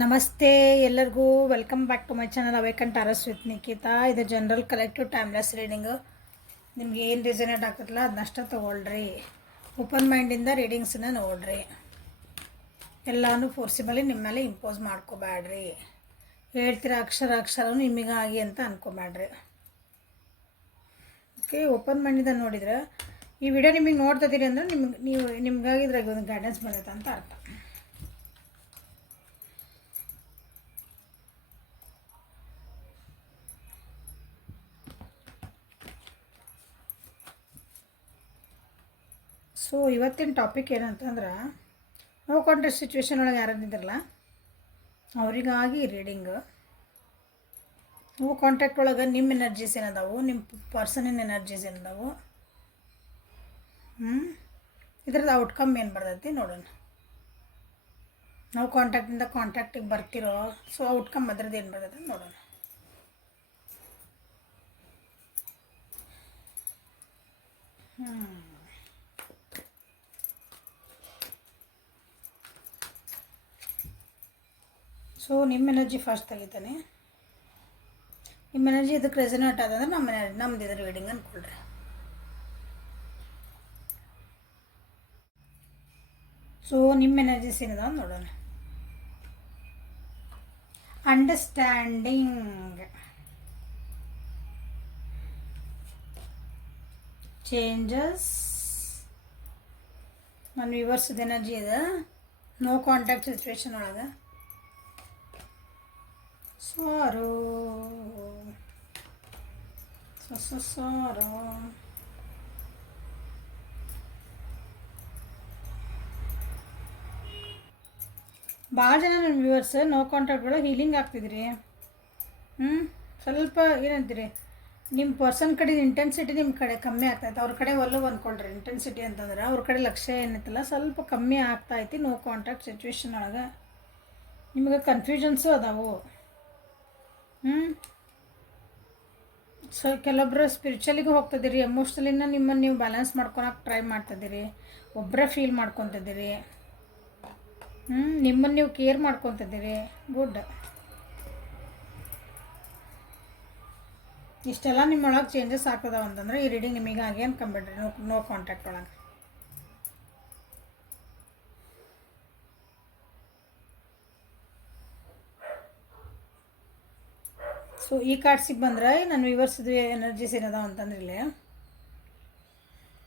ನಮಸ್ತೆ ಎಲ್ಲರಿಗೂ welcome back to my channel Awaken Taurus with Nikhita. ಇದು ಜನರಲ್ ಕಲೆಕ್ಟಿವ್ ಟೈಮ್ಲೆಸ್ ರೀಡಿಂಗು. ನಿಮ್ಗೆ ಏನು ರಿಸನೇಟ್ ಆಗ್ತದಲ್ಲ ಅದನ್ನಷ್ಟ ತೊಗೊಳ್ರಿ. ಓಪನ್ ಮೈಂಡಿಂದ ರೀಡಿಂಗ್ಸನ್ನ ನೋಡ್ರಿ. ಎಲ್ಲನೂ ಫೋರ್ಸಿಬಲಿ ನಿಮ್ಮ ಮೇಲೆ ಇಂಪೋಸ್ ಮಾಡ್ಕೋಬೇಡ್ರಿ. ಹೇಳ್ತಿರೋ ಅಕ್ಷರನೂ ನಿಮಗಾಗಿ ಅಂತ ಅನ್ಕೋಬೇಡ್ರಿ. ಓಕೆ, ಓಪನ್ ಮೈಂಡಿಂದ ನೋಡಿದ್ರೆ ಈ ವಿಡಿಯೋ ನಿಮಗೆ ನೋಡ್ತಿದ್ದೀರಿ ಅಂದರೆ ನಿಮ್ಗಾಗಿ ಇದ್ರಾಗ ಒಂದು ಗೈಡೆನ್ಸ್ ಬಂದೈತೆ ಅಂತ ಅರ್ಥ. ಸೊ ಇವತ್ತಿನ ಟಾಪಿಕ್ ಏನಂತಂದ್ರೆ, ನೋ ಕಾಂಟ್ಯಾಕ್ಟ್ ಸಿಚುವೇಶನ್ ಒಳಗೆ ಯಾರಿದ್ರಲ್ಲ ಅವರಿಗಾಗಿ ರೀಡಿಂಗ್. ನೋ ಕಾಂಟ್ಯಾಕ್ಟ್ ಒಳಗೆ ನಿಮ್ಮ ಎನರ್ಜೀಸ್ ಏನದಾವು, ನಿಮ್ಮ ಪರ್ಸನಿನ ಎನರ್ಜೀಸ್ ಏನದಾವು, ಇದ್ರದ್ದು ಔಟ್ಕಮ್ ಏನು ಬರ್ತೈತಿ ನೋಡೋಣ. ನಾವು ಕಾಂಟ್ಯಾಕ್ಟಿಂದ ಕಾಂಟ್ಯಾಕ್ಟಿಗೆ ಬರ್ತಿರೋ, ಸೊ ಔಟ್ಕಮ್ ಅದ್ರದ್ದು ಏನು ಬರ್ತೈತೆ ನೋಡೋಣ. ಸೊ ನಿಮ್ಮ ಎನರ್ಜಿ ಫಸ್ಟ್ ತೆಗಿತಾನೆ. ನಿಮ್ಮ ಎನರ್ಜಿ ಇದಕ್ಕೆ ರೆಸನೇಟ್ ಆದಂದ್ರೆ ನಮ್ದು ಇದ್ರ ರೀಡಿಂಗ್ ಅಂದ್ಕೊಳ್ರಿ. ಸೊ ನಿಮ್ಮ ಎನರ್ಜೀಸ್ ಏನಿದಾವ ನೋಡೋಣ. ಅಂಡರ್ಸ್ಟ್ಯಾಂಡಿಂಗ್, ಚೇಂಜಸ್, ನನ್ನ ವಿವರ್ಸ್ದ ಎನರ್ಜಿ ಇದೆ ನೋ ಕಾಂಟ್ಯಾಕ್ಟ್ ಸಿಚುವೇಶನ್ ಒಳಗೆ. ಸಾರೋ ಭಾಳ ಜನ ನನ್ನ ವ್ಯೂವರ್ಸ್ ನೋ ಕಾಂಟ್ಯಾಕ್ಟ್ಗಳು ಹೀಲಿಂಗ್ ಆಗ್ತಿದ್ರಿ. ಸ್ವಲ್ಪ ಏನಂತೀರಿ, ನಿಮ್ಮ ಪರ್ಸನ್ ಕಡೆ ಇಂಟೆನ್ಸಿಟಿ ನಿಮ್ಮ ಕಡೆ ಕಮ್ಮಿ ಆಗ್ತೈತೆ. ಅವ್ರ ಕಡೆ ಒಲ್ಲವು ಅಂದ್ಕೊಳ್ರಿ. ಇಂಟೆನ್ಸಿಟಿ ಅಂತಂದ್ರೆ ಅವ್ರ ಕಡೆ ಲಕ್ಷ್ಯ ಏನೈತಲ್ಲ ಸ್ವಲ್ಪ ಕಮ್ಮಿ ಆಗ್ತಾಯಿತಿ ನೋ ಕಾಂಟ್ಯಾಕ್ಟ್ ಸಿಚುವೇಶನ್ ಒಳಗೆ. ನಿಮಗೆ ಕನ್ಫ್ಯೂಷನ್ಸು ಅದಾವು. ಸೊ ಕೆಲವೊಬ್ಬರು ಸ್ಪಿರಿಚುವಲಿಗೂ ಹೋಗ್ತಿದ್ದೀರಿ, ಎಮೋಷ್ನಲಿನ ನಿಮ್ಮನ್ನು ನೀವು ಬ್ಯಾಲೆನ್ಸ್ ಮಾಡ್ಕೊಳಕ್ಕೆ ಟ್ರೈ ಮಾಡ್ತಿದ್ದೀರಿ, ಒಬ್ಬರೇ ಫೀಲ್ ಮಾಡ್ಕೊತಿದ್ದೀರಿ, ನಿಮ್ಮನ್ನು ನೀವು ಕೇರ್ ಮಾಡ್ಕೊತಿದ್ದೀರಿ. ಗುಡ್. ಇಷ್ಟೆಲ್ಲ ನಿಮ್ಮೊಳಗೆ ಚೇಂಜಸ್ ಆಗ್ತದಾವ ಅಂತಂದ್ರೆ ಈ ರೀಡಿಂಗ್ ನಿಮಗೆ ಹಾಗೆ ಅನ್ಕೊಂಬಿಡ್ರಿ. ನೋ ಕಾಂಟ್ಯಾಕ್ಟ್ ಒಳಗೆ ಸೊ ಈ ಕಾರ್ಡ್ಸಿಗೆ ಬಂದ್ರೆ ನನ್ನ ವಿವರ್ಸಿದ್ವಿ ಎನರ್ಜೀಸ್ ಏನದಾವ ಅಂತಂದ್ರೆ ಇಲ್ಲಿ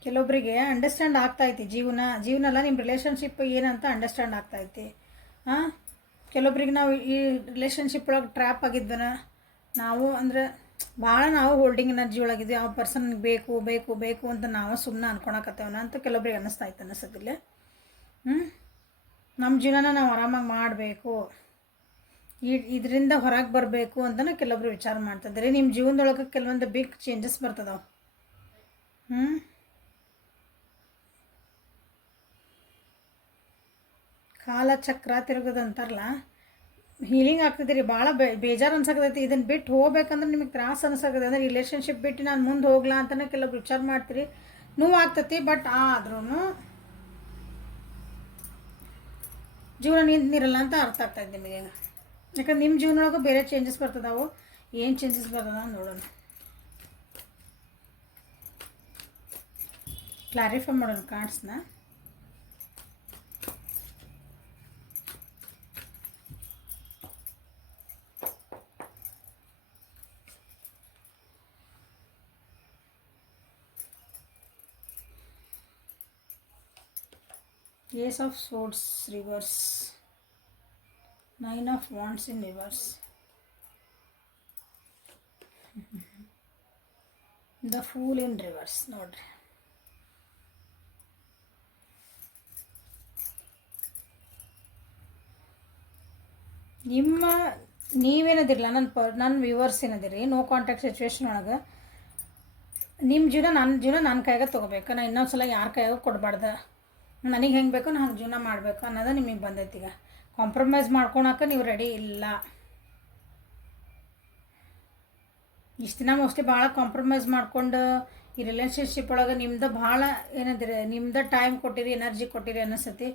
ಕೆಲವೊಬ್ಬರಿಗೆ ಅಂಡರ್ಸ್ಟ್ಯಾಂಡ್ ಆಗ್ತಾಯಿತಿ. ಜೀವನ ಎಲ್ಲ ನಿಮ್ಮ ರಿಲೇಷನ್ಶಿಪ್ ಏನಂತ ಅಂಡರ್ಸ್ಟ್ಯಾಂಡ್ ಆಗ್ತಾಯಿತಿ. ಕೆಲವೊಬ್ರಿಗೆ ನಾವು ಈ ರಿಲೇಷನ್ಶಿಪ್ ಒಳಗೆ ಟ್ರ್ಯಾಪ್ ಆಗಿದ್ವನ ನಾವು ಅಂದರೆ ಭಾಳ ನಾವು ಹೋಲ್ಡಿಂಗ್ ಎನರ್ಜಿ ಒಳಗಿದ್ವಿ. ಆ ಪರ್ಸನ್ಗೆ ಬೇಕು ಬೇಕು ಬೇಕು ಅಂತ ನಾವು ಸುಮ್ಮನೆ ಅನ್ಕೊಳಕತ್ತೇವನ ಅಂತ ಕೆಲವೊಬ್ರಿಗೆ ಅನ್ನಿಸ್ತಾಯ್ತು ಅನ್ನಿಸೋದಿಲ್ಲ. ನಮ್ಮ ಜೀವನ ನಾವು ಆರಾಮಾಗಿ ಮಾಡಬೇಕು, ಇದರಿಂದ ಹೊರಗೆ ಬರಬೇಕು ಅಂತಲೇ ಕೆಲವೊಬ್ರು ವಿಚಾರ ಮಾಡ್ತಿದ್ದಾರೆ. ನಿಮ್ಮ ಜೀವನದೊಳಗೆ ಕೆಲವೊಂದು ಬಿಗ್ ಚೇಂಜಸ್ ಬರ್ತದಾವೆ. ಕಾಲಚಕ್ರ ತಿರುಗೋದಂತಾರಲ್ಲ, ಹೀಲಿಂಗ್ ಆಗ್ತಿದ್ದೀರಿ. ಭಾಳ ಬೇಜಾರು ಅನ್ಸಕತೈತಿ. ಇದನ್ನು ಬಿಟ್ಟು ಹೋಗ್ಬೇಕಂದ್ರೆ ನಿಮಗೆ ತ್ರಾಸ ಅನ್ಸಕತ್ತೆ. ಅಂದರೆ ರಿಲೇಷನ್ಶಿಪ್ ಬಿಟ್ಟು ನಾನು ಮುಂದೆ ಹೋಗ್ಲಾ ಅಂತಲೇ ಕೆಲವೊಬ್ರು ವಿಚಾರ ಮಾಡ್ತೀರಿ. ನೋವು ಆಗ್ತೈತಿ, ಬಟ್ ಆದ್ರೂ ಜೀವನ ನಿಂತಿರಲ್ಲ ಅಂತ ಅರ್ಥ ಆಗ್ತಾಯಿದೆ ನಿಮಗೆ. ಯಾಕಂದ್ರೆ ನಿಮ್ಮ ಜೀವನೊಳಗೂ ಬೇರೆ ಚೇಂಜಸ್ ಬರ್ತದಾವು. ಏನು ಚೇಂಜಸ್ ಬರ್ತದ ನೋಡೋಣ, ಕ್ಲಾರಿಫೈ ಮಾಡೋಣ ಕಾರ್ಡ್ಸ್ನ. Ace of Swords reverse, Nine of Wands in reverse, The Fool in reverse. ನೋಡ್ರಿ, ನೀವೇನದಿರಲ್ಲ ನನ್ನ ವ್ಯೂವರ್ಸ್ ಏನದಿರಿ ನೋ ಕಾಂಟ್ಯಾಕ್ಟ್ ಸಿಚುವೇಶನ್ ಒಳಗೆ ನಿಮ್ಮ ಜೀವನ ನನ್ನ ಕೈಗೆ ತೊಗೋಬೇಕು. ನಾನು ಇನ್ನೊಂದು ಸಲ ಯಾರ ಕೈಯಾಗ ಕೊಡಬಾರ್ದು. ನನಗೆ ಹೆಂಗೆ ಬೇಕೋ ನಾನು ಹಂಗೆ ಜೀವನ ಮಾಡಬೇಕು ಅನ್ನೋದು ನಿಮಗೆ ಬಂದೈತಿ. ಈಗ ಕಾಂಪ್ರಮೈಸ್ ಮಾಡ್ಕೊಳಕ್ಕೆ ನೀವು ರೆಡಿ ಇಲ್ಲ. ಇಷ್ಟು ದಿನ ಮೋಸ್ಟ್ಲಿ ಭಾಳ ಕಾಂಪ್ರಮೈಸ್ ಮಾಡ್ಕೊಂಡು ಈ ರಿಲೇಷನ್ಶಿಪ್ ಒಳಗೆ ನಿಮ್ದು ಭಾಳ ಏನಂತೀರಿ, ನಿಮ್ದು ಟೈಮ್ ಕೊಟ್ಟಿರಿ, ಎನರ್ಜಿ ಕೊಟ್ಟಿರಿ ಅನ್ನಿಸ್ತೈತಿ.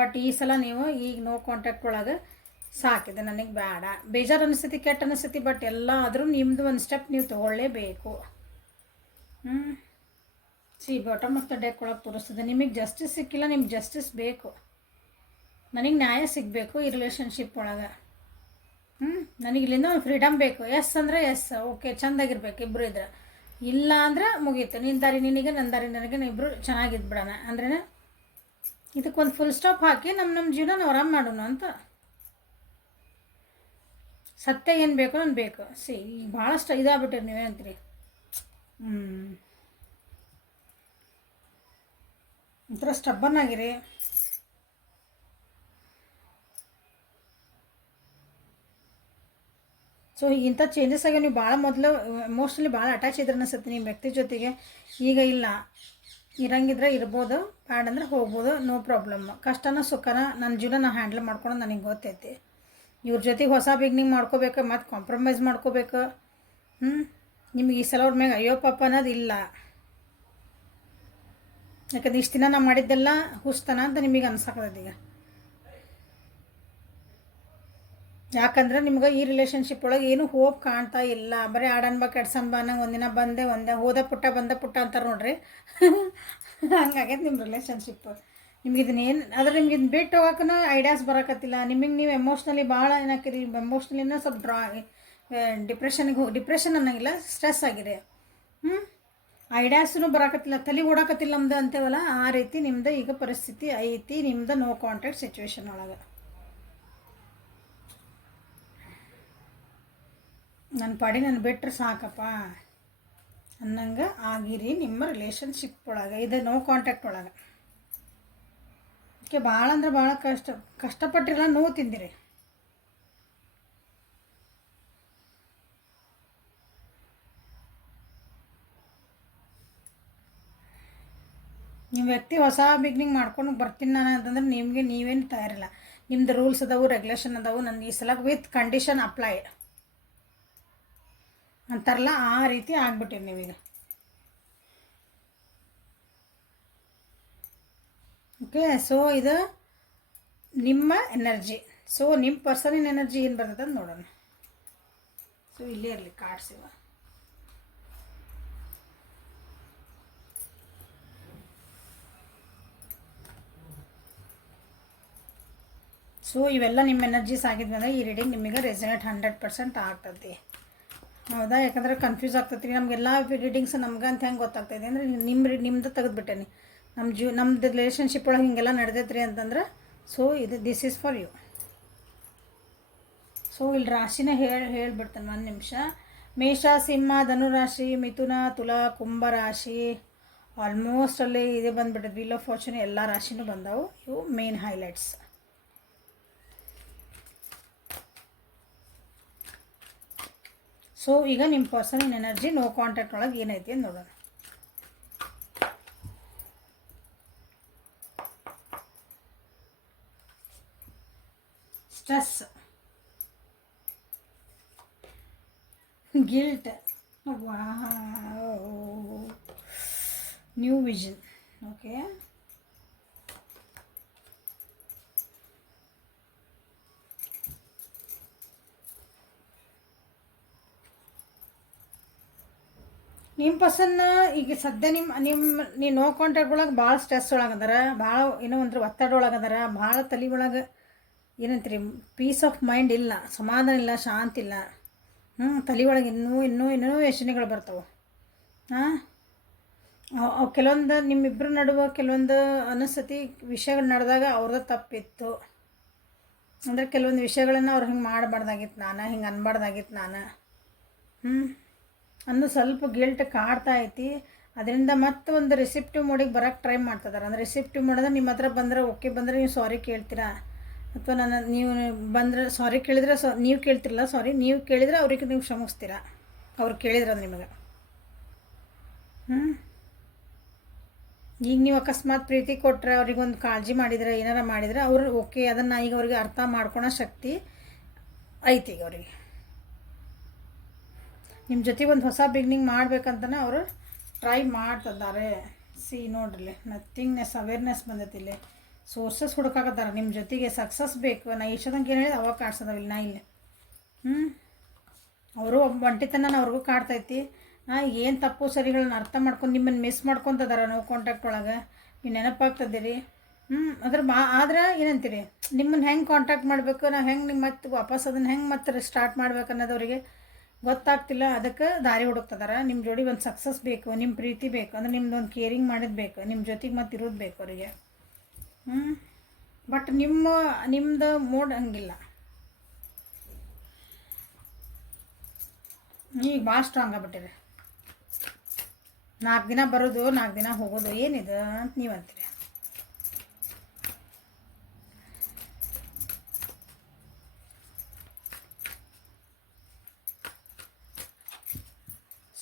ಬಟ್ ಈ ಸಲ ನೀವು ಈಗ ನೋ ಕಾಂಟ್ಯಾಕ್ಟ್ ಒಳಗೆ ಸಾಕಿದೆ, ನನಗೆ ಬೇಡ, ಬೇಜಾರು ಅನಿಸ್ತೈತಿ, ಕೆಟ್ಟ ಅನಿಸ್ತೈತಿ, ಬಟ್ ಎಲ್ಲ ಆದರೂ ನಿಮ್ಮದು ಒಂದು ಸ್ಟೆಪ್ ನೀವು ತೊಗೊಳ್ಳೇಬೇಕು. ಬಾಟಮ್ ಆಫ್ ದ ಡೆಕ್ ಒಳಗೆ ತೋರಿಸ್ತದೆ, ನಿಮಗೆ ಜಸ್ಟಿಸ್ ಸಿಕ್ಕಿಲ್ಲ, ನಿಮ್ಗೆ ಜಸ್ಟಿಸ್ ಬೇಕು. ನನಗೆ ನ್ಯಾಯ ಸಿಗಬೇಕು ಈ ರಿಲೇಷನ್ಶಿಪ್ ಒಳಗೆ. ನನಗೆ ಇಲ್ಲಿಂದ ಒಂದು ಫ್ರೀಡಮ್ ಬೇಕು. ಎಸ್ ಅಂದರೆ ಎಸ್, ಓಕೆ, ಚೆಂದಾಗಿರ್ಬೇಕು ಇಬ್ಬರು ಇದ್ರೆ. ಇಲ್ಲ ಅಂದ್ರೆ ಮುಗೀತು, ನಿನ್ನ ದಾರಿ ನಿನಗೆ, ನನ್ನ ದಾರಿ ನನಗೆ, ಇಬ್ಬರು ಚೆನ್ನಾಗಿದ್ಬಿಡೋಣ ಅಂದ್ರೆ ಇದಕ್ಕೊಂದು ಫುಲ್ ಸ್ಟಾಪ್ ಹಾಕಿ ನಮ್ಮ ಜೀವನ ನಾವು ಆರಾಮ್ ಮಾಡೋಣ ಅಂತ. ಸತ್ಯ ಏನು ಬೇಕು ನಾನು ಬೇಕು. ಈಗ ಭಾಳಷ್ಟು ಇದಾಗ್ಬಿಟ್ಟಿರಿ, ನೀವೇನಂತೀರಿ? ಒಂಥರ ಸ್ಟಬ್ಬನ್ ಆಗಿರಿ. ಸೊ ಇಂಥ ಚೇಂಜಸ್ ಆಗಿ ನೀವು ಭಾಳ ಮೊದಲು ಎಮೋಷ್ನಲಿ ಭಾಳ ಅಟ್ಯಾಚ್ ಇದ್ರೆ ಅನಿಸುತ್ತೆ ನಿಮ್ಮ ವ್ಯಕ್ತಿ ಜೊತೆಗೆ. ಈಗ ಇಲ್ಲ, ಇರಂಗಿದ್ರೆ ಇರ್ಬೋದು, ಬ್ಯಾಡ್ ಅಂದ್ರೆ ಹೋಗ್ಬೋದು, ನೋ ಪ್ರಾಬ್ಲಮ್. ಕಷ್ಟನ ಸುಖನ ನನ್ನ ಜೀವನ ನಾನು ಹ್ಯಾಂಡಲ್ ಮಾಡ್ಕೊಳೋದು ನನಗೆ ಗೊತ್ತೈತಿ. ಇವ್ರ ಜೊತೆಗೆ ಹೊಸ ಬಿಗ್ನಿಂಗ್ ಮಾಡ್ಕೋಬೇಕು, ಮತ್ತು ಕಾಂಪ್ರಮೈಸ್ ಮಾಡ್ಕೋಬೇಕು. ನಿಮ್ಗೆ ಈ ಸಲ ಅವ್ರ ಮ್ಯಾಗ ಅಯ್ಯೋ ಪಾಪ ಅನ್ನೋದು ಇಲ್ಲ. ಯಾಕಂದ್ರೆ ಇಷ್ಟು ದಿನ ನಾನು ಮಾಡಿದ್ದೆಲ್ಲ ಹುಸ್ತನ ಅಂತ ನಿಮಗೆ ಅನ್ಸಕತ್ತೈತಿ ಈಗ. ಯಾಕಂದ್ರೆ ನಿಮ್ಗೆ ಈ ರಿಲೇಷನ್ಶಿಪ್ ಒಳಗೆ ಏನು ಹೋಪ್ ಕಾಣ್ತಾ ಇಲ್ಲ. ಬರೀ ಆಡನ್ಬ ಕೆಡ್ಸನ್ಬ ನಂಗೆ ಒಂದಿನ ಬಂದೆ ಹೋದ ಪುಟ್ಟ ಬಂದ ಪುಟ್ಟ ಅಂತಾರೆ ನೋಡ್ರಿ. ಹಂಗಾಗೈತೆ ನಿಮ್ಮ ರಿಲೇಷನ್ಶಿಪ್. ನಿಮ್ಗೆ ಇದನ್ನೇನು ಆದರೆ ನಿಮ್ಗೆ ಇದನ್ನ ಬಿಟ್ಟು ಹೋಗೋಕ್ಕೂ ಐಡಿಯಾಸ್ ಬರೋಕತ್ತಿಲ್ಲ. ನಿಮಗೆ ನೀವು ಎಮೋಷ್ನಲಿ ಭಾಳ ಏನಾಕಿರಿ, ಎಮೋಷ್ನಲಿನ ಸ್ವಲ್ಪ ಡಿಪ್ರೆಷನ್ ಅನ್ನೋಂಗಿಲ್ಲ, ಸ್ಟ್ರೆಸ್ ಆಗಿದೆ. ಐಡಿಯಾಸೂ ಬರೋಕತ್ತಿಲ್ಲ, ತಲೆ ಓಡಾಕತ್ತಿಲ್ಲ ನಮ್ದು ಅಂತೇವಲ್ಲ, ಆ ರೀತಿ ನಿಮ್ದು ಈಗ ಪರಿಸ್ಥಿತಿ ಐತಿ. ನಿಮ್ದು ನೋ ಕಾಂಟ್ಯಾಕ್ಟ್ ಸಿಚುವೇಶನ್ ಒಳಗೆ ನನ್ನ ಪಾಡಿ ನಾನು ಬಿಟ್ಟರೆ ಸಾಕಪ್ಪ ಅನ್ನಂಗೆ ಆಗಿರಿ ನಿಮ್ಮ ರಿಲೇಷನ್ಶಿಪ್ ಒಳಗೆ. ಇದು ನೋ ಕಾಂಟ್ಯಾಕ್ಟ್ ಒಳಗೆ ಅದಕ್ಕೆ ಭಾಳ ಅಂದ್ರೆ ಭಾಳ ಕಷ್ಟಪಟ್ಟಿರಲ್ಲ, ನೋವು ತಿಂದಿರಿ. ನಿಮ್ಮ ವ್ಯಕ್ತಿ ಹೊಸ ಬಿಗ್ನಿಂಗ್ ಮಾಡ್ಕೊಂಡು ಬರ್ತೀನಿ ನಾನು ಅಂತಂದ್ರೆ ನಿಮಗೆ ನೀವೇನು ತಯಾರಿಲ್ಲ. ನಿಮ್ದು ರೂಲ್ಸ್ ಅದಾವು, ರೆಗ್ಯುಲೇಷನ್ ಅದಾವು, ನನ್ನ ಈ ಸಲ ವಿತ್ ಕಂಡೀಷನ್ ಅಪ್ಲೈಡ್ ಅಂತಾರಲ್ಲ, ಆ ರೀತಿ ಆಗ್ಬಿಟ್ಟಿರಿ ನೀವೀಗ. ಓಕೆ, ಸೊ ಇದು ನಿಮ್ಮ ಎನರ್ಜಿ. ಸೊ ನಿಮ್ಮ ಪರ್ಸನಿನ ಎನರ್ಜಿ ಏನು ಬರ್ತದೆ ಅಂತ ನೋಡೋಣ. ಸೊ ಇಲ್ಲೇ ಇರಲಿ ಕಾರ್ಡ್ಸ್ ಇವ. ಸೊ ಇವೆಲ್ಲ ನಿಮ್ಮ ಎನರ್ಜೀಸ್ ಆಗಿದ್ಮೇಲೆ ಈ ರೀಡಿಂಗ್ ನಿಮಗೆ ರೆಸನೇಟ್ 100% ಆಗ್ತದೆ. ಹೌದಾ? ಯಾಕಂದ್ರೆ ಕನ್ಫ್ಯೂಸ್ ಆಗ್ತೈತಿ ರೀ ನಮಗೆಲ್ಲ ರೀಡಿಂಗ್ಸ್. ನಮ್ಗೆ ಅಂತ ಹೆಂಗೆ ಗೊತ್ತಾಗ್ತೈತಿ ಅಂದರೆ ನಿಮ್ಮದು ತೆಗೆದುಬಿಟ್ಟೇನಿ. ನಮ್ಮದು ರಿಲೇಷನ್ಶಿಪ್ ಒಳಗೆ ಹಿಂಗೆಲ್ಲ ನಡೆದೈತ್ರಿ ಅಂತಂದ್ರೆ, so this is for you. So ಇಲ್ಲಿ ರಾಶಿನ ಹೇಳ್ಬಿಡ್ತಾನೆ ಒಂದು ನಿಮಿಷ. ಮೇಷ, ಸಿಂಹ, ಧನುರಾಶಿ, ಮಿಥುನ, ತುಲಾ, ಕುಂಭ ರಾಶಿ, ಆಲ್ಮೋಸ್ಟ್ ಅಲ್ಲಿ ಇದೇ ಬಂದುಬಿಟ್ಟೆ. ವೀಲ್ ಆಫ್ ಫಾರ್ಚೂನ್ ಎಲ್ಲ ರಾಶಿನೂ ಬಂದವು. ಇವು ಮೇನ್ ಹೈಲೈಟ್ಸ್. ಸೊ ಈಗ ನಿಮ್ಮ ಪರ್ಸನಲ್ ಎನರ್ಜಿ ನೋ ಕಾಂಟ್ಯಾಕ್ಟ್ ಒಳಗೆ ಏನೈತಿ ಅಂತ ನೋಡೋಣ. Stress, guilt, new vision. Okay, ನಿಮ್ಮ ಪರ್ಸನ್ನ ಈಗ ಸದ್ಯ ನೀವು ನೋ ಕಾಂಟ್ಯಾಕ್ಟ್ ಒಳಗೆ ಭಾಳ ಸ್ಟ್ರೆಸ್ ಒಳಗದಾರ, ಭಾಳ ಏನೋ ಒಂಥರ ಒತ್ತಡ ಒಳಗದಾರ, ಭಾಳ ತಲೆ ಒಳಗೆ ಏನಂತೀರಿ ಪೀಸ್ ಆಫ್ ಮೈಂಡ್ ಇಲ್ಲ, ಸಮಾಧಾನ ಇಲ್ಲ, ಶಾಂತಿ ಇಲ್ಲ. ತಲೆ ಒಳಗೆ ಇನ್ನೂ ಯೋಚನೆಗಳು ಬರ್ತಾವೆ. ಅವು ಕೆಲವೊಂದು ನಿಮ್ಮಿಬ್ಬರು ನಡುವೆ ಕೆಲವೊಂದು ಅನಿಸ್ತತಿ ವಿಷಯಗಳು ನಡೆದಾಗ ಅವ್ರದ್ದು ತಪ್ಪಿತ್ತು. ಅಂದರೆ ಕೆಲವೊಂದು ವಿಷಯಗಳನ್ನು ಅವ್ರು ಹಿಂಗೆ ಮಾಡಬಾರ್ದಾಗಿತ್ತು, ನಾನು ಹಿಂಗೆ ಅನ್ಬಾರ್ದಾಗಿತ್ತು ನಾನು ಅನ್ನೋ ಸ್ವಲ್ಪ ಗಿಲ್ಟ್ ಕಾಡ್ತಾ ಐತಿ. ಅದರಿಂದ ಮತ್ತೆ ಒಂದು ರಿಸಿಪ್ಟಿವ್ ಮೋಡಿಗೆ ಬರೋಕ್ಕೆ ಟ್ರೈ ಮಾಡ್ತಿದ್ದಾರೆ. ಅಂದರೆ ರಿಸಿಪ್ಟಿವ್ ಮಾಡಿದ್ರೆ ನಿಮ್ಮ ಹತ್ರ ಬಂದರೆ ಓಕೆ, ಬಂದರೆ ನೀವು ಸಾರಿ ಕೇಳ್ತೀರಾ, ಅಥವಾ ನೀವು ಬಂದರೆ ಸಾರಿ ಕೇಳಿದ್ರೆ ನೀವು ಕೇಳ್ತಿರಲ್ಲ, ಸಾರಿ ನೀವು ಕೇಳಿದರೆ ಅವ್ರಿಗೆ ನೀವು ಕ್ಷಮಿಸ್ತೀರಾ, ಅವ್ರು ಕೇಳಿದ್ರೆ ಅದು ನಿಮಗೆ. ಈಗ ನೀವು ಅಕಸ್ಮಾತ್ ಪ್ರೀತಿ ಕೊಟ್ಟರೆ, ಅವ್ರಿಗೊಂದು ಕಾಳಜಿ ಮಾಡಿದರೆ, ಏನಾರ ಮಾಡಿದರೆ ಅವರು ಓಕೆ, ಅದನ್ನು ಈಗ ಅವ್ರಿಗೆ ಅರ್ಥ ಮಾಡ್ಕೊಳೋ ಶಕ್ತಿ ಐತಿ ಈಗ ಅವರಿಗೆ. ನಿಮ್ಮ ಜೊತೆಗೆ ಒಂದು ಹೊಸ ಬಿಗ್ನಿಂಗ್ ಮಾಡ್ಬೇಕಂತಲೇ ಅವರು ಟ್ರೈ ಮಾಡ್ತಿದ್ದಾರೆ. ಸಿ ನೋಡ್ರಿ, ನಥಿಂಗ್ನೆಸ್, ಅವೇರ್ನೆಸ್ ಬಂದೈತಿ ಇಲ್ಲಿ. ಸೋರ್ಸಸ್ ಹುಡುಕಾಕತ್ತಾರ ನಿಮ್ಮ ಜೊತೆಗೆ. ಸಕ್ಸಸ್ ಬೇಕು. ನಾ ಇಷ್ಟದಂಗೆ ಏನು ಹೇಳಿದೆ ಅವಾಗ ಕಾಡ್ಸೋದವಿಲ್ಲ ನಾ ಇಲ್ಲಿ. ಅವರು ಒಂಟಿತನ ಅವ್ರಿಗೂ ಕಾಡ್ತೈತಿ. ಏನು ತಪ್ಪು ಸರಿಗಳನ್ನ ಅರ್ಥ ಮಾಡ್ಕೊಂಡು ನಿಮ್ಮನ್ನು ಮಿಸ್ ಮಾಡ್ಕೊತದಾರ ನೋ ಕಾಂಟ್ಯಾಕ್ಟ್ ಒಳಗೆ. ನೀವು ನೆನಪಾಗ್ತದೆ ಅದ್ರ ಆದ್ರೆ ಏನಂತೀರಿ, ನಿಮ್ಮನ್ನು ಹೆಂಗೆ ಕಾಂಟ್ಯಾಕ್ಟ್ ಮಾಡಬೇಕು, ನಾವು ಹೆಂಗೆ ನಿಮ್ಮ ಮತ್ತೆ ವಾಪಸ್ ಅದನ್ನು ಹೆಂಗೆ ಮತ್ತೆ ಸ್ಟಾರ್ಟ್ ಮಾಡ್ಬೇಕು ಅನ್ನೋದವ್ರಿಗೆ ಗೊತ್ತಾಗ್ತಿಲ್ಲ. ಅದಕ್ಕೆ ದಾರಿ ಹುಡುಕ್ತದಾರ. ನಿಮ್ಮ ಜೋಡಿ ಒಂದು ಸಕ್ಸಸ್ ಬೇಕು, ನಿಮ್ಮ ಪ್ರೀತಿ ಬೇಕು, ಅಂದ್ರೆ ನಿಮ್ದು ಒಂದು ಕೇರಿಂಗ್ ಮಾಡೋದು ಬೇಕು, ನಿಮ್ಮ ಜೊತೆಗೆ ಮತ್ತೆ ಇರೋದು ಬೇಕು ಅವರಿಗೆ. ಬಟ್ ನಿಮ್ಮದು ಮೂಡ್ ಹಂಗಿಲ್ಲ. ಈಗ ಭಾಳ ಸ್ಟ್ರಾಂಗ್ ಆಗ್ಬಿಟ್ಟಿರಿ. 4 ದಿನ ಬರೋದು 4 ದಿನ ಹೋಗೋದು ಏನಿದೆ ಅಂತ ನೀವು ಅಂತೀರಿ.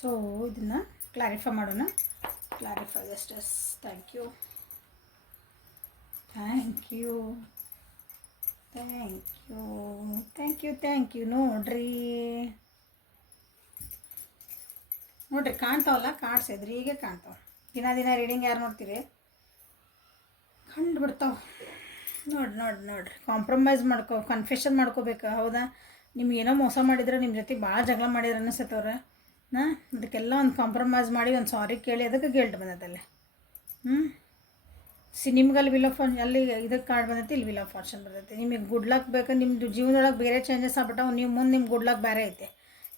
ಸೊ ಇದನ್ನು ಕ್ಲಾರಿಫೈ ಮಾಡೋಣ. Clarify justice. Thank you thank you thank you thank you thank you. ನೋಡ್ರಿ ಕಾಣ್ತಾವಲ್ಲ, ಕಾಡ್ಸಿದ್ರಿ ಹೀಗೆ ಕಾಣ್ತಾವೆ. ದಿನ ರೀಡಿಂಗ್ ಯಾರು ನೋಡ್ತೀರಿ, ಕಂಡು ಬಿಡ್ತಾವೆ. ನೋಡ್ರಿ ಕಾಂಪ್ರಮೈಸ್ ಕನ್ಫೆಷನ್ ಮಾಡ್ಕೋಬೇಕು. ಹೌದಾ, ನಿಮ್ಗೇನೋ ಮೋಸ ಮಾಡಿದ್ರೆ, ನಿಮ್ಮ ಜೊತೆ ಭಾಳ ಜಗಳ ಮಾಡಿದ್ರೆ ಅನಿಸ್ತವ್ರೆ. ಅದಕ್ಕೆಲ್ಲ ಒಂದು ಕಾಂಪ್ರಮೈಸ್ ಮಾಡಿ ಒಂದು ಸಾರಿ ಕೇಳಿ ಅದಕ್ಕೆ ಗಿಲ್ಟ್ ಬಂದೈತಲ್ಲಿ. ನಿಮ್ಗಲ್ಲಿ ವಿಲ್ ಆಫ್ ಫಾರ್ಚೂನ್, ಅಲ್ಲಿ ಇದಕ್ಕೆ ಕಾರ್ಡ್ ಬಂದೈತಿ, ಇಲ್ಲಿ ವಿಲ್ ಆಫ್ ಫಾರ್ಚೂನ್ ಬರ್ತೈತಿ. ನಿಮಗೆ ಗುಡ್ ಲಕ್ ಬೇಕು. ನಿಮ್ಮದು ಜೀವನದೊಳಗೆ ಬೇರೆ ಚೇಂಜಸ್ ಆಗ್ಬಿಟ್ಟಾವ. ನೀವು ಮುಂದೆ ನಿಮ್ಮ ಗುಡ್ ಲಕ್ ಬೇರೆ ಐತೆ.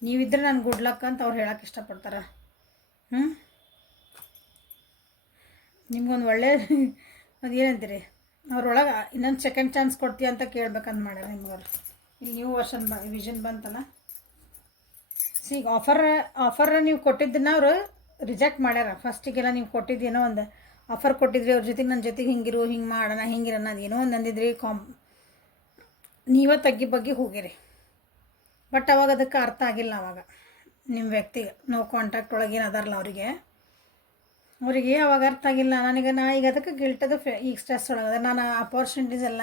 ನೀವಿದ್ರೆ ನಾನು ಗುಡ್ ಲಕ್ ಅಂತ ಅವ್ರು ಹೇಳೋಕೆ ಇಷ್ಟಪಡ್ತಾರೆ. ನಿಮ್ಗೊಂದು ಒಳ್ಳೆ ಅದು ಏನಂತೀರಿ, ಅವ್ರೊಳಗೆ ಇನ್ನೊಂದು ಸೆಕೆಂಡ್ ಚಾನ್ಸ್ ಕೊಡ್ತೀಯ ಅಂತ ಕೇಳ್ಬೇಕಂತ ಮಾಡ್ಯಾರ ನಿಮ್ಗವ್ರು. ಇಲ್ಲಿ ನ್ಯೂ ವರ್ಷನ್ ವಿಷನ್ ಬಂತಲ್ಲ. ಈಗ ಆಫರ್ ನೀವು ಕೊಟ್ಟಿದ್ದನ್ನ ಅವರು ರಿಜೆಕ್ಟ್ ಮಾಡ್ಯಾರ. ಫಸ್ಟಿಗೆಲ್ಲ ನೀವು ಕೊಟ್ಟಿದ್ದೇನೋ ಒಂದು ಆಫರ್ ಕೊಟ್ಟಿದ್ರಿ, ಅವ್ರ ಜೊತೆಗೆ ನನ್ನ ಜೊತೆಗೆ ಹಿಂಗಿರು, ಹಿಂಗೆ ಮಾಡೋಣ, ಹಿಂಗಿರೋಣ, ಅದು ಏನೋ ಒಂದು ಅಂದಿದ್ರಿ. ನೀವೇ ತಗ್ಗಿ ಬಗ್ಗೆ ಹೋಗಿರಿ. ಬಟ್ ಅವಾಗ ಅದಕ್ಕೆ ಅರ್ಥ ಆಗಿಲ್ಲ. ಅವಾಗ ನಿಮ್ಮ ವ್ಯಕ್ತಿಗೆ ನೋ ಕಾಂಟ್ಯಾಕ್ಟ್ ಒಳಗೆ ಏನು ಅದಾರಲ್ಲ ಅವರಿಗೆ ಅವಾಗ ಅರ್ಥ ಆಗಿಲ್ಲ. ನಾ ಈಗ ಅದಕ್ಕೆ ಗಿಲ್ಟದು ಈಗ ಸ್ಟ್ರೆಸ್ ಒಳಗದ. ನಾನು ಅಪಾರ್ಚುನಿಟೀಸ್ ಎಲ್ಲ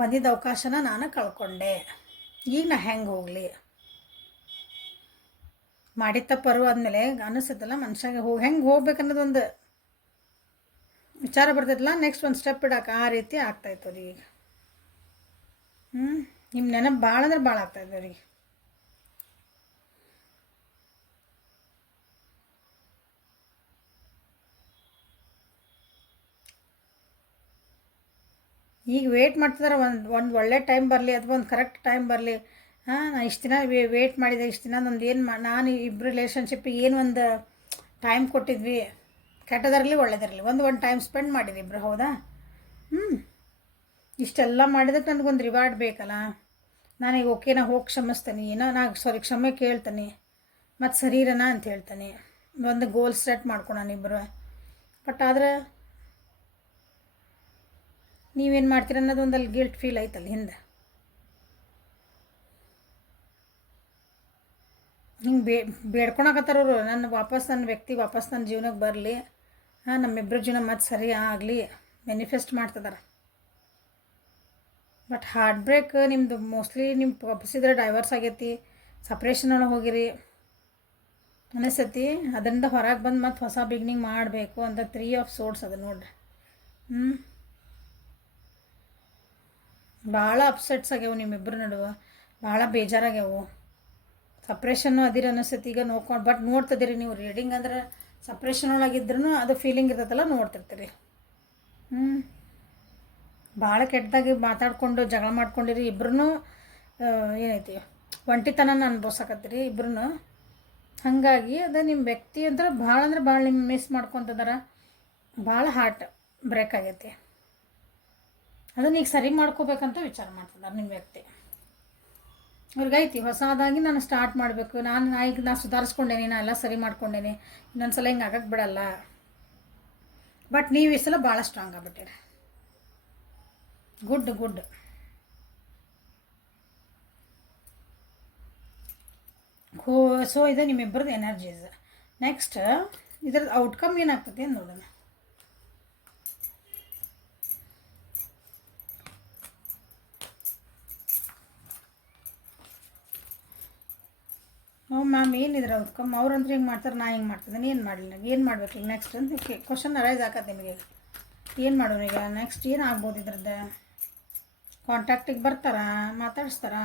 ಬಂದಿದ್ದ ಅವಕಾಶನ ನಾನು ಕಳ್ಕೊಂಡೆ. ಈಗ ನಾ ಹೆಂಗೆ ಹೋಗಲಿ, ಮಾಡಿದ ತಪ್ಪರು ಆದಮೇಲೆ ಅನಿಸ್ತದಲ್ಲ ಮನುಷ್ಯಗೆ ಹೆಂಗೆ ಹೋಗ್ಬೇಕನ್ನೋದೊಂದು ವಿಚಾರ ಬರ್ತೈತಲ್ಲ. ನೆಕ್ಸ್ಟ್ ಒಂದು ಸ್ಟೆಪ್ ಇಡೋಕೆ ಆ ರೀತಿ ಆಗ್ತಾಯಿತ್ತು ಅವ್ರಿಗೆ. ಈಗ ನಿಮ್ಮ ನೆನಪು ಭಾಳ ಅಂದ್ರೆ ಭಾಳ ಆಗ್ತಾಯಿತ್ತು ಅವ್ರಿಗೆ. ಈಗ ವೇಟ್ ಮಾಡ್ತಿದ್ದಾರೆ ಒಂದು ಒಳ್ಳೆ ಟೈಮ್ ಬರಲಿ, ಅಥವಾ ಒಂದು ಕರೆಕ್ಟ್ ಟೈಮ್ ಬರಲಿ. ನಾನು ಇಷ್ಟು ದಿನ ವೇಟ್ ಮಾಡಿದೆ, ಇಷ್ಟು ದಿನ ನಂದು ನಾನು ಇಬ್ಬರು ರಿಲೇಷನ್ಶಿಪ್ಪಿಗೆ ಏನು ಒಂದು ಟೈಮ್ ಕೊಟ್ಟಿದ್ವಿ, ಕೆಟ್ಟದರಲ್ಲಿ ಒಳ್ಳೆದಿರಲಿ, ಒಂದು ಟೈಮ್ ಸ್ಪೆಂಡ್ ಮಾಡಿರಿ ಇಬ್ಬರು. ಹೌದಾ? ಇಷ್ಟೆಲ್ಲ ಮಾಡಿದಕ್ಕೆ ನನಗೊಂದು ರಿವಾರ್ಡ್ ಬೇಕಲ್ಲ. ನಾನೀಗ ಓಕೆ, ನಾ ಹೋಗಿ ಕ್ಷಮಿಸ್ತೀನಿ, ಏನೋ ಕ್ಷಮೆ ಕೇಳ್ತೀನಿ, ಮತ್ತು ಸರಿ ಇರೋಣ ಅಂತ ಹೇಳ್ತೀನಿ. ಒಂದು ಗೋಲ್ ಸೆಟ್ ಮಾಡ್ಕೊಳಣ ಇಬ್ಬರು. ಬಟ್ ಆದರೆ ನೀವೇನು ಮಾಡ್ತೀರ ಅನ್ನೋದು ಒಂದಲ್ಲಿ ಗಿಲ್ಟ್ ಫೀಲ್ ಆಯ್ತಲ್ಲ ಹಿಂದೆ. ಹಿಂಗೆ ಬೇಡ್ಕೊಳಕತ್ತಾರವರು, ನನ್ನ ವ್ಯಕ್ತಿ ವಾಪಸ್ ನನ್ನ ಜೀವನಕ್ಕೆ ಬರಲಿ, ನಮ್ಮಿಬ್ಬರ ಜೀವನ ಮತ್ತೆ ಸರಿ ಆಗಲಿ, ಮ್ಯಾನಿಫೆಸ್ಟ್ ಮಾಡ್ತಿದ್ದಾರೆ. ಬಟ್ ಹಾರ್ಟ್ ಬ್ರೇಕ್ ನಿಮ್ಮದು ಮೋಸ್ಟ್ಲಿ ನಿಮ್ಮ ವಾಪಸ್ಸಿದ್ರೆ ಡೈವರ್ಸ್ ಆಗೈತಿ, ಸಪ್ರೇಷನ್ ಒಳಗೆ ಹೋಗಿರಿ ಅನಿಸ್ತೈತಿ. ಅದರಿಂದ ಹೊರಗೆ ಬಂದು ಮತ್ತೆ ಹೊಸ ಬಿಗ್ನಿಂಗ್ ಮಾಡಬೇಕು ಅಂತ 3 ಆಫ್ ಸೋರ್ಡ್ಸ್ ಅದು ನೋಡ್ರಿ. ಭಾಳ ಅಪ್ಸೆಟ್ಸ್ ಆಗ್ಯಾವು ನಿಮ್ಮಿಬ್ಬರ ನಡುವೆ, ಭಾಳ ಬೇಜಾರಾಗ್ಯಾವು. ಸಪ್ರೇಷನ್ನು ಅದಿರ ಅನಿಸ್ತೈತಿ ಈಗ ಬಟ್ ನೋಡ್ತಿದ್ದೀರಿ ನೀವು. ರೀಡಿಂಗ್ ಅಂದ್ರೆ ಸಪ್ರೇಷನ್ ಒಳಗಿದ್ರೂ ಅದು ಫೀಲಿಂಗ್ ಇರ್ತೈತಲ್ಲ, ನೋಡ್ತಿರ್ತೀರಿ. ಭಾಳ ಕೆಟ್ಟದಾಗಿ ಮಾತಾಡ್ಕೊಂಡು ಜಗಳ ಮಾಡ್ಕೊಂಡಿರಿ ಇಬ್ರು. ಏನೈತಿ ಒಂಟಿತನ ಅನ್ಭವಿಸಕತ್ತೀರಿ ಇಬ್ರು. ಹಾಗಾಗಿ ಅದು ನಿಮ್ಮ ವ್ಯಕ್ತಿ ಅಂದ್ರೆ ಭಾಳ ನಿಮ್ಮ ಮಿಸ್ ಮಾಡ್ಕೊತಿದಾರ. ಭಾಳ ಹಾರ್ಟ್ ಬ್ರೇಕ್ ಆಗೈತಿ. ಅದನ್ನ ಈಗ ಸರಿ ಮಾಡ್ಕೋಬೇಕಂತ ವಿಚಾರ ಮಾಡ್ತಿದ್ದಾರೆ ನಿಮ್ಮ ವ್ಯಕ್ತಿ. ಅವ್ರಿಗೈತಿ ಹೊಸದಾಗಿ ನಾನು ಸ್ಟಾರ್ಟ್ ಮಾಡಬೇಕು, ನಾನು ಸುಧಾರಿಸ್ಕೊಂಡೇನಿ, ನಾನು ಎಲ್ಲ ಸರಿ ಮಾಡ್ಕೊಂಡೇನಿ, ಇನ್ನೊಂದ್ಸಲ ಹಿಂಗೆ ಆಗಕ್ಕೆ ಬಿಡಲ್ಲ. ಬಟ್ ನೀವು ಈ ಸಲ ಭಾಳ ಸ್ಟ್ರಾಂಗ್ ಆಗ್ಬಿಟ್ಟಿರಿ. ಗುಡ್. ಸೊ ಇದು ನಿಮ್ಮಿಬ್ಬರದ್ದು ಎನರ್ಜೀಸ್. ನೆಕ್ಸ್ಟ್ ಇದ್ರದ್ದು ಔಟ್ಕಮ್ ಏನಾಗ್ತದೆ ಅಂತ ನೋಡೋಣ. Ma'am ಏನಿದ್ರೆ outcome? ಅವ್ರಂದ್ರೆ ಹಿಂಗೆ ಮಾಡ್ತಾರೆ, ನಾ ಹಿಂಗೆ ಮಾಡ್ತಿದ್ದೀನಿ, ಏನು ಮಾಡಲಿಲ್ಲ, ಏನು ಮಾಡ್ಬೇಕು ಈಗ ನೆಕ್ಸ್ಟ್ ಅಂತ ಕ್ವಶನ್ ಅರೈಸ್ ಆಗತ್ತೆ ನಿಮಗೆ. ಏನು ಮಾಡೋಣ ಈಗ ನೆಕ್ಸ್ಟ್ ಏನು ಆಗ್ಬೋದು ಇದ್ರದ್ದು? ಕಾಂಟ್ಯಾಕ್ಟಿಗೆ ಬರ್ತಾರಾ, ಮಾತಾಡಿಸ್ತಾರಾ?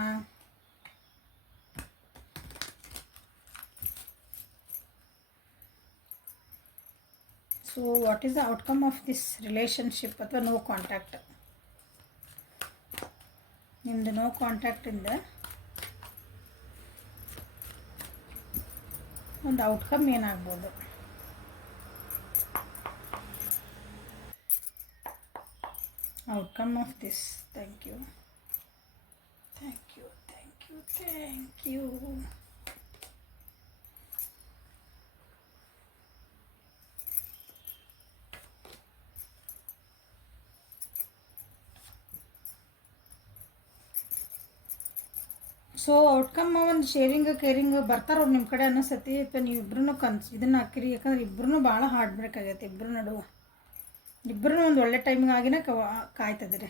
So what is the outcome of this relationship ಅಥವಾ ನೋ ಕಾಂಟ್ಯಾಕ್ಟ್? ನಿಮ್ಮದು ನೋ ಕಾಂಟ್ಯಾಕ್ಟಿಂದ ಒಂದು ಔಟ್ಕಮ್ ಏನಾಗ್ಬೋದು? Outcome of this. Thank you, thank you, thank you, thank you. So outcome ಒಂದು ಶೇರಿಂಗ್ ಕೇರಿಂಗ್ ಬರ್ತಾರವ್ರು ನಿಮ್ಮ ಕಡೆ ಅನ್ನಿಸ್ತತಿ. ಅಥವಾ ನೀವು ಇಬ್ಬರೂ ಇದನ್ನು ಹಾಕಿರಿ, ಯಾಕಂದ್ರೆ ಇಬ್ಬರೂ ಭಾಳ ಹಾರ್ಡ್ ಬ್ರೇಕ್ ಆಗೈತೆ ಇಬ್ಬರು ನಡುವೆ. ಇಬ್ಬರೂ ಒಂದು ಒಳ್ಳೆ ಟೈಮಿಂಗ್ ಆಗಿನ ಕಾಯ್ತದಿರಿ.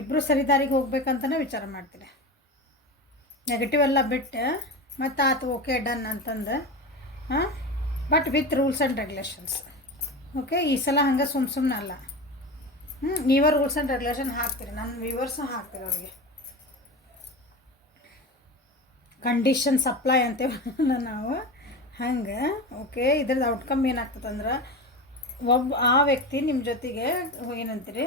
ಇಬ್ಬರು ಸರಿದಾರಿಗೆ ಹೋಗ್ಬೇಕಂತಲೇ ವಿಚಾರ ಮಾಡ್ತೀರಿ. ನೆಗೆಟಿವ್ ಎಲ್ಲ ಬಿಟ್ಟು ಮತ್ತು ಆತು ಓಕೆ ಡನ್ ಅಂತಂದು, but with rules and regulations. Okay, ಈ ಸಲ ಹಂಗೆ ಸುಮ್ಮನೆ ಅಲ್ಲ. ನೀವೇ ರೂಲ್ಸ್ ಆ್ಯಂಡ್ ರೆಗ್ಯುಲೇಷನ್ ಹಾಕ್ತೀರಿ, ನನ್ನ ವ್ಯೂವರ್ಸು ಹಾಕ್ತೀರಿ ಅವ್ರಿಗೆ. ಕಂಡೀಷನ್ಸ್ ಅಪ್ಲೈ ಅಂತೇವಲ್ಲ ನಾವು, ಹಂಗೆ. ಓಕೆ, ಇದ್ರದ್ದು ಔಟ್ಕಮ್ ಏನಾಗ್ತದಂದ್ರೆ ಆ ವ್ಯಕ್ತಿ ನಿಮ್ಮ ಜೊತೆಗೆ ಏನಂತೀರಿ,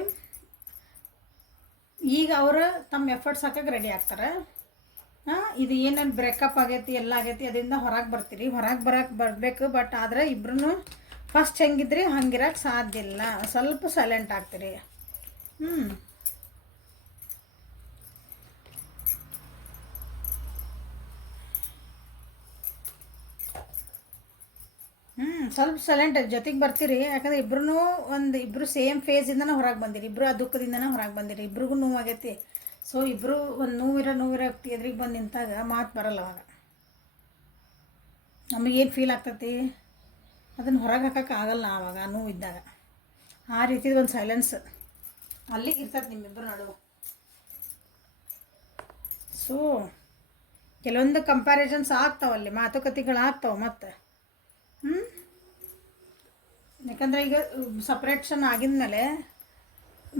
ಈಗ ಅವರು ತಮ್ಮ ಎಫರ್ಟ್ಸ್ ಹಾಕಕ್ಕೆ ರೆಡಿ ಆಗ್ತಾರೆ. ಇದು ಏನೇನು ಬ್ರೇಕಪ್ ಆಗೈತಿ ಎಲ್ಲ ಆಗೈತಿ ಅದರಿಂದ ಹೊರಗೆ ಬರ್ತೀರಿ, ಹೊರಗೆ ಬರಬೇಕು. ಬಟ್ ಆದರೆ ಇಬ್ರು ಫಸ್ಟ್ ಹೆಂಗಿದ್ರಿ ಹಂಗಿರಕ್ಕೆ ಸಾಧ್ಯ ಇಲ್ಲ, ಸ್ವಲ್ಪ ಸೈಲೆಂಟ್ ಆಗ್ತೀರಿ. ಸ್ವಲ್ಪ ಸೈಲೆಂಟ್ ಜೊತೆಗೆ ಬರ್ತೀರಿ. ಯಾಕಂದ್ರೆ ಇಬ್ಬರು ಸೇಮ್ ಫೇಸಿಂದನೇ ಹೊರಗೆ ಬಂದಿರಿ, ಇಬ್ಬರು ಆ ದುಃಖದಿಂದನೇ ಹೊರಗೆ ಬಂದಿರಿ, ಇಬ್ರಿಗೂ ನೋವಾಗೈತಿ. ಸೊ ಇಬ್ಬರು ಒಂದು ನೋವಿರೋ ಎದುರಿಗೆ ಬಂದು ನಿಂತಾಗ ಮಾತು ಬರಲ್ಲ. ಅವಾಗ ನಮಗೇನು ಫೀಲ್ ಆಗ್ತೈತಿ ಅದನ್ನು ಹೊರಗೆ ಹಾಕೋಕೆ ಆಗಲ್ಲ. ಆವಾಗ ನೋವಿದ್ದಾಗ ಆ ರೀತಿದು ಒಂದು ಸೈಲೆನ್ಸ್ ಅಲ್ಲಿಗೆ ಇರ್ತದೆ ನಿಮ್ಮಿಬ್ಬರು ನಡುವೆ. ಸೊ ಕೆಲವೊಂದು ಕಂಪ್ಯಾರಿಸನ್ಸ್ ಆಗ್ತಾವಲ್ಲಿ, ಮಾತುಕತೆಗಳು ಆಗ್ತಾವೆ ಮತ್ತೆ. ಯಾಕಂದರೆ ಈಗ ಸಪ್ರೇಷನ್ ಆಗಿದ್ಮೇಲೆ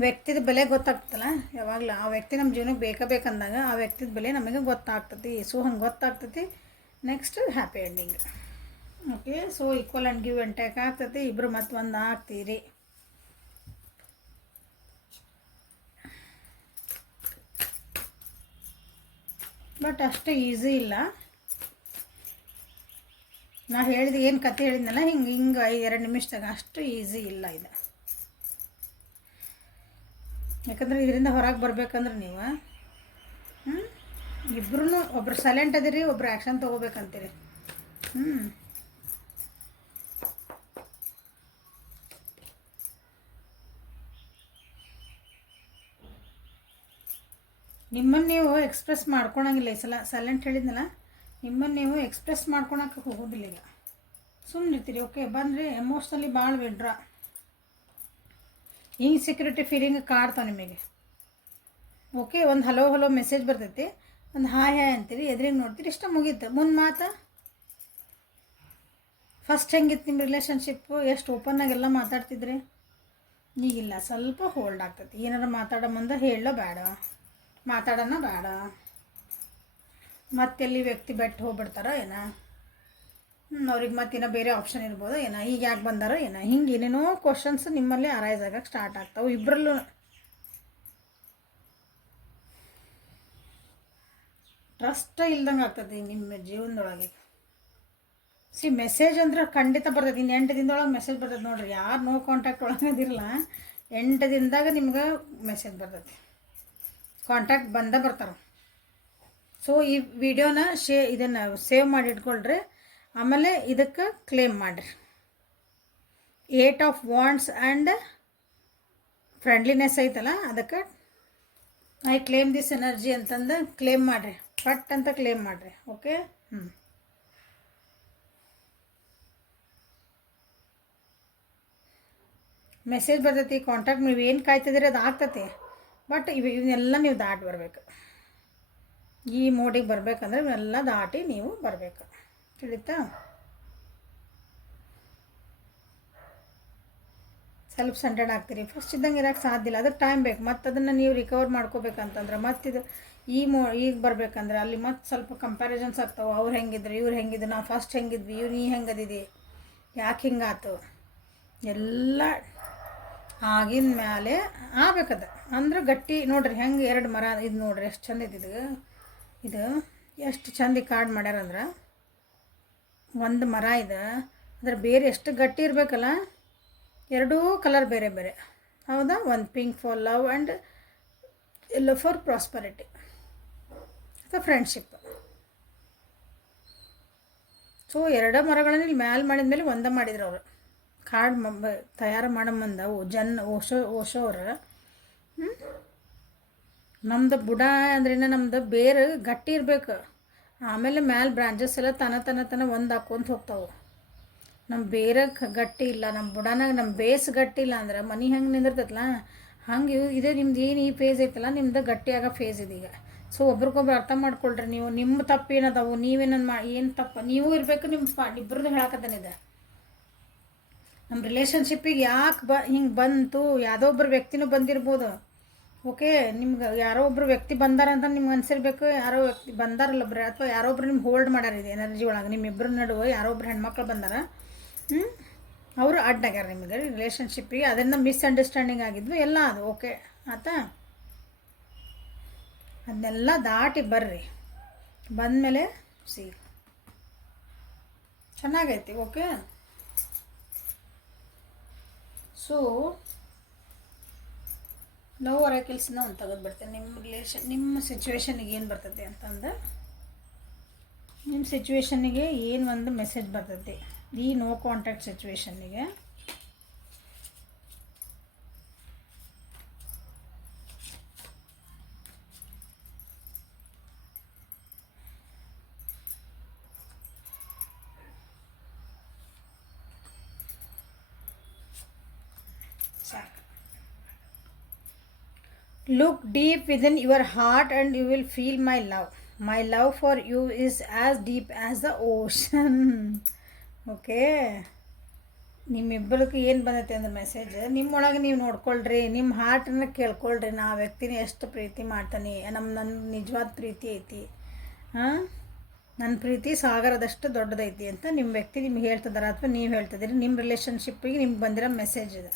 ವ್ಯಕ್ತಿದ ಬೆಲೆ ಗೊತ್ತಾಗ್ತಲ್ಲ ಯಾವಾಗಲೂ. ಆ ವ್ಯಕ್ತಿ ನಮ್ಮ ಜೀವನಕ್ಕೆ ಬೇಕಂದಾಗ ಆ ವ್ಯಕ್ತಿದ ಬೆಲೆ ನಮಗೆ ಗೊತ್ತಾಗ್ತತಿ. ಸೊ ಹಂಗೆ ಗೊತ್ತಾಗ್ತತಿ. Next happy ending. Okay, so equal and give and take ಆಗ್ತತಿ. ಇಬ್ಬರು ಮತ್ತೆ ಒಂದು ಆಗ್ತೀರಿ. ಬಟ್ ಅಷ್ಟು ಈಸಿ ಇಲ್ಲ. ನಾ ಹೇಳಿದ ಏನು ಕತೆ ಹೇಳಿದ್ನಲ್ಲ ಹಿಂಗೆ 2 ನಿಮಿಷದಾಗ ಅಷ್ಟು ಈಸಿ ಇಲ್ಲ ಇದು. ಯಾಕಂದ್ರೆ ಇದರಿಂದ ಹೊರಗೆ ಬರ್ಬೇಕಂದ್ರೆ ನೀವು ಇಬ್ರು ಒಬ್ರು ಸೈಲೆಂಟ್ ಅದಿರಿ, ಒಬ್ರು ಆ್ಯಕ್ಷನ್ ತೊಗೋಬೇಕಂತೀರಿ. ನಿಮ್ಮನ್ನು ನೀವು ಎಕ್ಸ್ಪ್ರೆಸ್ ಮಾಡ್ಕೊಳಂಗಿಲ್ಲ. ಈ ಸಲ ಸೈಲೆಂಟ್ ಹೇಳಿದ್ನಲ್ಲ, ನಿಮ್ಮನ್ನು ನೀವು ಎಕ್ಸ್ಪ್ರೆಸ್ ಮಾಡ್ಕೊಳಕ್ಕೆ ಹೋಗೋದಿಲ್ಲ. ಈಗ ಸುಮ್ಮನೆ ಇರ್ತೀರಿ. ಓಕೆ, ಬಂದರೆ ಎಮೋಷ್ನಲಿ ಭಾಳ ವಿಡ್ರಾ, ಇನ್ಸೆಕ್ಯೂರಿಟಿ ಫೀಲಿಂಗ್ ಕಾಡ್ತಾವೆ ನಿಮಗೆ. ಓಕೆ, ಒಂದು ಹಲೋ ಮೆಸೇಜ್ ಬರ್ತೈತಿ, ಒಂದು ಹಾಯ್ ಅಂತೀರಿ, ಎದುರಿಗೆ ನೋಡ್ತೀರಿ, ಇಷ್ಟ ಮುಗೀತು. ಮುಂದೆ ಮಾತಾ ಫಸ್ಟ್ ಹೆಂಗಿತ್ತು ನಿಮ್ಮ ರಿಲೇಷನ್ಶಿಪ್ಪು? ಎಷ್ಟು ಓಪನ್ನಾಗೆಲ್ಲ ಮಾತಾಡ್ತಿದ್ರಿ. ಈಗಿಲ್ಲ, ಸ್ವಲ್ಪ ಹೋಲ್ಡ್ ಆಗ್ತೈತಿ. ಏನಾರು ಮಾತಾಡೋ ಮುಂದೆ ಹೇಳೋ ಬೇಡ, ಮಾತಾಡೋಣ ಬೇಡ, ಮತ್ತೆಲ್ಲಿ ವ್ಯಕ್ತಿ ಬೆಟ್ಟು ಹೋಗ್ಬಿಡ್ತಾರೋ ಏನೋ, ಅವ್ರಿಗೆ ಮತ್ತಿನ್ನೂ ಬೇರೆ ಆಪ್ಷನ್ ಇರ್ಬೋದು ಏನೋ, ಈಗ ಯಾಕೆ ಬಂದಾರೋ ಏನೋ, ಹಿಂಗೆ ಏನೇನೋ ಕ್ವಶನ್ಸ್ ನಿಮ್ಮಲ್ಲಿ ಅರೈಸ್ ಆಗಕ್ಕೆ ಸ್ಟಾರ್ಟ್ ಆಗ್ತಾವೆ. ಇಬ್ಬರಲ್ಲೂ ಟ್ರಸ್ಟ್ ಇಲ್ದಂಗೆ ಆಗ್ತದೆ ನಿಮ್ಮ ಜೀವನದೊಳಗೆ. ಮೆಸೇಜ್ ಅಂದ್ರೆ ಖಂಡಿತ ಬರ್ತೈತಿ. ಇನ್ನು 8 ದಿನದೊಳಗೆ ಮೆಸೇಜ್ ಬರ್ತೈತೆ ನೋಡ್ರಿ. ಯಾರು ನೋ ಕಾಂಟ್ಯಾಕ್ಟ್ ಒಳಗದಿರಲ್ಲ, 8 ದಿನದಾಗ ನಿಮ್ಗೆ ಮೆಸೇಜ್ ಬರ್ತೈತಿ. ಕಾಂಟ್ಯಾಕ್ಟ್ ಬರ್ತಾರೆ. ಸೊ ಈ ವಿಡಿಯೋನ ಇದನ್ನು ಸೇವ್ ಮಾಡಿ ಇಟ್ಕೊಳ್ರಿ. ಆಮೇಲೆ ಇದಕ್ಕೆ ಕ್ಲೇಮ್ ಮಾಡಿರಿ. 8 ಆಫ್ ವಾಂಡ್ಸ್ ಆ್ಯಂಡ್ ಫ್ರೆಂಡ್ಲಿನೆಸ್ ಐತಲ್ಲ, ಅದಕ್ಕೆ ಐ ಕ್ಲೇಮ್ ದಿಸ್ ಎನರ್ಜಿ ಅಂತಂದು ಕ್ಲೇಮ್ ಮಾಡಿರಿ. ಪಟ್ ಅಂತ ಕ್ಲೇಮ್ ಮಾಡಿರಿ. ಓಕೆ, ಮೆಸೇಜ್ ಬರ್ತೈತಿ. ಕಾಂಟ್ಯಾಕ್ಟ್ ನೀವು ಏನು ಕಾಯ್ತಿದ್ದೀರಿ ಅದು ಆಗ್ತೈತಿ. ಬಟ್ ಇವನ್ನೆಲ್ಲ ನೀವು ದಾಟಿ ಬರಬೇಕು. ಈ ಮೋಡಿಗೆ ಬರಬೇಕಂದ್ರೆ ಇವೆಲ್ಲ ದಾಟಿ ನೀವು ಬರಬೇಕು. ತಿಳಿತಾ? Self centred ಆಗ್ತೀರಿ. ಫಸ್ಟ್ ಇದ್ದಂಗೆ ಇರೋಕ್ಕೆ ಸಾಧ್ಯ ಇಲ್ಲ, ಅದಕ್ಕೆ ಟೈಮ್ ಬೇಕು. ಮತ್ತು ಅದನ್ನು ನೀವು ರಿಕವರ್ ಮಾಡ್ಕೋಬೇಕಂತಂದ್ರೆ ಮತ್ತಿದು ಈಗ ಬರ್ಬೇಕಂದ್ರೆ ಅಲ್ಲಿ ಮತ್ತೆ ಸ್ವಲ್ಪ ಕಂಪ್ಯಾರಿಸನ್ಸ್ ಆಗ್ತಾವೆ. ಅವ್ರು ಹೆಂಗಿದ್ರು, ಇವ್ರು ಹೆಂಗಿದ್ರು, ನಾವು ಫಸ್ಟ್ ಹೆಂಗಿದ್ವಿ, ನೀ ಹೆಂಗದಿದಿ, ಯಾಕೆ ಹಿಂಗಾತು ಎಲ್ಲ ಆಗಿನ ಮೇಲೆ ಆಗ್ಬೇಕದು. ಅಂದ್ರೆ ಗಟ್ಟಿ ನೋಡ್ರಿ ಹೆಂಗೆ ಎರಡು ಮರ ಇದು ನೋಡ್ರಿ ಎಷ್ಟು ಚಂದ ಇದ್ದಿದ್ದು. ಇದು ಎಷ್ಟು ಚಂದ ಕಾರ್ಡ್ ಮಾಡ್ಯಾರಂದ್ರೆ ಒಂದು ಮರ ಇದೆ, ಅದ್ರ ಬೇರೆ ಎಷ್ಟು ಗಟ್ಟಿ ಇರಬೇಕಲ್ಲ. ಎರಡೂ ಕಲರ್ ಬೇರೆ ಬೇರೆ, ಹೌದಾ. ಒಂದು pink for love and yellow for prosperity ಅಥವಾ ಫ್ರೆಂಡ್ಶಿಪ್. ಸೊ ಎರಡು ಮರಗಳನ್ನು ಇಲ್ಲಿ ಮ್ಯಾಲೆ ಮಾಡಿದ ಮೇಲೆ ಒಂದೇ ಮಾಡಿದ್ರು ಅವರು. ಕಾರ್ಡ್ ತಯಾರು ಮಾಡೋ ಓಶೋ ಅವ್ರು ನಮ್ದು ಬುಡ ಅಂದ್ರೇನ ನಮ್ದು ಬೇರು ಗಟ್ಟಿ ಇರಬೇಕು. ಆಮೇಲೆ ಮ್ಯಾಲೆ ಬ್ರಾಂಚಸ್ ಎಲ್ಲ ತನ ಒಂದು ಹಾಕ್ಕೊಂತ ಹೋಗ್ತಾವೆ. ನಮ್ಮ ಬೇರೆ ಗಟ್ಟಿ ಇಲ್ಲ, ನಮ್ಮ ಬುಡನಾಗ ನಮ್ಮ ಬೇಸ್ ಗಟ್ಟಿ ಇಲ್ಲ ಅಂದ್ರೆ ಮನೆ ಹೆಂಗೆ ನಿಂದಿರ್ತೈತಲ್ಲ ಹಂಗೆ ಇದೇ ನಿಮ್ದು ಏನು ಈ ಫೇಸ್ ಐತಲ್ಲ ನಿಮ್ದು ಗಟ್ಟಿಯಾಗೋ ಫೇಸ್ ಇದೀಗ. ಸೊ ಒಬ್ರಿಗೊಬ್ರು ಅರ್ಥ ಮಾಡ್ಕೊಳ್ರಿ. ನೀವು ನಿಮ್ಮ ತಪ್ಪು ಏನದಾವು, ನೀವೇನನ್ನು ಏನು ತಪ್ಪು ನೀವು ಇರಬೇಕು. ನಿಮ್ಮ ಇಬ್ಬರದ್ದು ಹೇಳಕತ್ತಾನಿದೆ. ನಮ್ಮ ರಿಲೇಷನ್ಶಿಪ್ಪಿಗೆ ಯಾಕೆ ಹಿಂಗೆ ಬಂತು, ಯಾವುದೋ ಒಬ್ಬರು ವ್ಯಕ್ತಿನೂ ಬಂದಿರ್ಬೋದು. ಓಕೆ, ನಿಮ್ಗೆ ಯಾರೋ ಒಬ್ಬರು ವ್ಯಕ್ತಿ ಬಂದಾರಂತ ನಿಮ್ಗೆ ಅನಿಸಿರ್ಬೇಕು. ಯಾರೋ ವ್ಯಕ್ತಿ ಬಂದಾರಲ್ಲ ಒಬ್ರು, ಅಥವಾ ಯಾರೋ ಒಬ್ರು ನಿಮ್ಗೆ ಹೋಲ್ಡ್ ಮಾಡ್ಯಾರಿದೆ ಎನರ್ಜಿ ಒಳಗೆ. ನಿಮ್ಮಿಬ್ಬರ ನಡುವೆ ಯಾರೋ ಒಬ್ರು ಹೆಣ್ಮಕ್ಳು ಬಂದಾರ, ಅವರು ಅಡ್ಡಾಗ್ಯಾರ ನಿಮಗೆ ರಿಲೇಷನ್ಶಿಪ್ಪಿಗೆ. ಅದರಿಂದ ಮಿಸ್ಅಂಡರ್ಸ್ಟ್ಯಾಂಡಿಂಗ್ ಆಗಿದ್ವು ಎಲ್ಲ ಅದು. ಓಕೆ ಆತಾ, ಅದನ್ನೆಲ್ಲ ದಾಟಿ ಬರ್ರಿ. ಬಂದಮೇಲೆ ಚೆನ್ನಾಗೈತಿ. ಓಕೆ, ಸೊ ಲವ್ ಒರಾಕಲ್ಸ್ನ ಒಂದು ತೆಗೆದು ಬಿಡ್ತೇನೆ. ನಿಮ್ಮ ಸಿಚುವೇಶನಿಗೆ ಏನು ಬರ್ತೈತಿ ಅಂತಂದ್ರೆ, ನಿಮ್ಮ ಸಿಚುವೇಶನಿಗೆ ಏನು ಒಂದು ಮೆಸೇಜ್ ಬರ್ತೈತಿ ಈ ನೋ ಕಾಂಟ್ಯಾಕ್ಟ್ ಸಿಚುವೇಶನ್ನಿಗೆ. Look deep within your heart and you will feel my love. My love for you is as deep as the ocean. Okay, ನಿಮ್ಮಿಬ್ಬರಿಗೆ ಏನು ಬಂದೈತೆ ಅಂದ್ರೆ ಮೆಸೇಜ್, ನಿಮ್ಮೊಳಗೆ ನೀವು ನೋಡ್ಕೊಳ್ರಿ, ನಿಮ್ಮ ಹಾರ್ಟನ್ನು ಕೇಳ್ಕೊಳ್ರಿ. ನಾ ವ್ಯಕ್ತಿನ ಎಷ್ಟು ಪ್ರೀತಿ ಮಾಡ್ತಾನೆ, ನನ್ನ ನಿಜವಾದ ಪ್ರೀತಿ ಐತಿ, ನನ್ನ ಪ್ರೀತಿ ಸಾಗರದಷ್ಟು ದೊಡ್ಡದೈತಿ ಅಂತ ನಿಮ್ಮ ವ್ಯಕ್ತಿ ನಿಮ್ಗೆ ಹೇಳ್ತಿದ್ದಾರೆ ಅಥವಾ ನೀವು ಹೇಳ್ತಿದ್ದೀರಿ. ನಿಮ್ಮ ರಿಲೇಷನ್ಶಿಪ್ಪಿಗೆ ನಿಮ್ಗೆ ಬಂದಿರೋ ಮೆಸೇಜ್ ಇದೆ.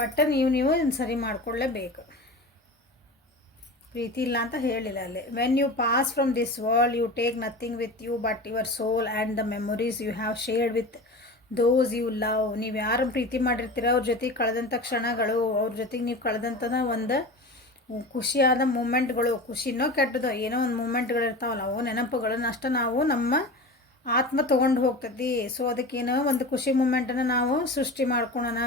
ಬಟ್ ನೀವು ಸರಿ ಮಾಡ್ಕೊಳ್ಳೇಬೇಕು. ಪ್ರೀತಿ ಇಲ್ಲ ಅಂತ ಹೇಳಿಲ್ಲ ಅಲ್ಲಿ. When you pass from this world you take nothing with you but your soul and the memories you have shared with those you love. ನೀವು ಯಾರು ಪ್ರೀತಿ ಮಾಡಿರ್ತೀರ ಅವ್ರ ಜೊತೆಗೆ ಕಳೆದಂಥ ಕ್ಷಣಗಳು, ಅವ್ರ ಜೊತೆಗೆ ನೀವು ಕಳೆದಂಥದ ಒಂದು ಖುಷಿಯಾದ ಮೂಮೆಂಟ್ಗಳು, ಖುಷಿನೋ ಕೆಟ್ಟದೋ ಏನೋ ಒಂದು ಮೂಮೆಂಟ್ಗಳು ಇರ್ತಾವಲ್ಲ, ಅವು ನೆನಪುಗಳನ್ನ ಅಷ್ಟು ನಾವು ನಮ್ಮ ಆತ್ಮ ತೊಗೊಂಡು ಹೋಗ್ತೈತಿ. ಸೊ ಅದಕ್ಕೇನೋ ಒಂದು ಖುಷಿ ಮೂಮೆಂಟನ್ನು ನಾವು ಸೃಷ್ಟಿ ಮಾಡ್ಕೊಳೋಣ,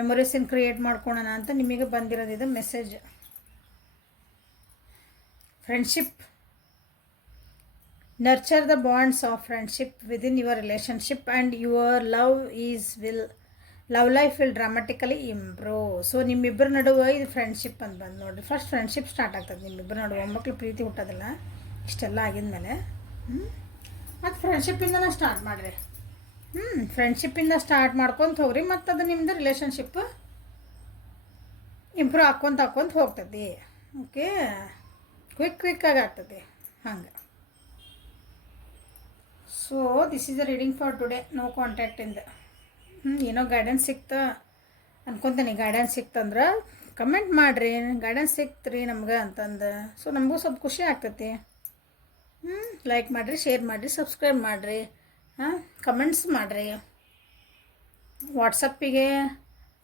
ಮೆಮೊರೀಸನ್ನು ಕ್ರಿಯೇಟ್ ಮಾಡ್ಕೊಳೋಣ ಅಂತ ನಿಮಗೆ ಬಂದಿರೋದಿದೆ message. Friendship. Nurture the bonds of friendship within your relationship and your love life will dramatically improve. So ನಿಮ್ಮಿಬ್ಬರ ನಡುವೆ ಇದು ಫ್ರೆಂಡ್ಶಿಪ್ ಅಂತ ಬಂದು ನೋಡಿರಿ. ಫಸ್ಟ್ ಫ್ರೆಂಡ್ಶಿಪ್ ಸ್ಟಾರ್ಟ್ ಆಗ್ತದೆ ನಿಮ್ಮಿಬ್ಬರ ನಡುವೆ. ಒಮ್ಮಕ್ಕಳು ಪ್ರೀತಿ ಹುಟ್ಟೋದಿಲ್ಲ ಇಷ್ಟೆಲ್ಲ ಆಗಿದ್ಮೇಲೆ. ಮತ್ತು ಫ್ರೆಂಡ್ಶಿಪ್ಪಿಂದನೇ ಸ್ಟಾರ್ಟ್ ಮಾಡಿರಿ. ಫ್ರೆಂಡ್ಶಿಪ್ಪಿಂದ ಸ್ಟಾರ್ಟ್ ಮಾಡ್ಕೊತ ಹೋಗ್ರಿ. ಮತ್ತು ಅದು ನಿಮ್ಮದು ರಿಲೇಷನ್ಶಿಪ್ ಇಂಪ್ರೂವ್ ಹಾಕ್ಕೊಂತ ಹೋಗ್ತದೆ. ಓಕೆ, ಕ್ವಿಕ್ಕಾಗಿ ಆಗ್ತದೆ ಹಂಗೆ. So this is the reading for today. No ಕಾಂಟ್ಯಾಕ್ಟಿಂದ ಏನೋ ಗೈಡೆನ್ಸ್ ಸಿಕ್ತಾ ಅನ್ಕೊತೀನಿ. ಗೈಡೆನ್ಸ್ ಸಿಕ್ತಂದ್ರೆ ಕಮೆಂಟ್ ಮಾಡಿರಿ, ಗೈಡೆನ್ಸ್ ಸಿಕ್ತ್ರಿ ನಮ್ಗೆ ಅಂತಂದು. ಸೊ ನಮಗೂ ಸ್ವಲ್ಪ ಖುಷಿ ಆಗ್ತೈತಿ. ಲೈಕ್ ಮಾಡಿರಿ, ಶೇರ್ ಮಾಡಿರಿ, ಸಬ್ಸ್ಕ್ರೈಬ್ ಮಾಡಿರಿ, ಕಮೆಂಟ್ಸ್ ಮಾಡಿರಿ. ವಾಟ್ಸಪ್ಪಿಗೆ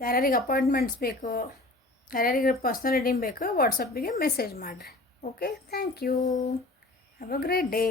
ಯಾರ್ಯಾರಿಗೆ ಅಪಾಯಿಂಟ್ಮೆಂಟ್ಸ್ ಬೇಕು, ಯಾರ್ಯಾರಿಗೆ ಪರ್ಸ್ನಲ್ ರೀಡಿಂಗ್ ಬೇಕು, ವಾಟ್ಸಪ್ಪಿಗೆ ಮೆಸೇಜ್ ಮಾಡಿರಿ. Okay, thank you. Have a great day.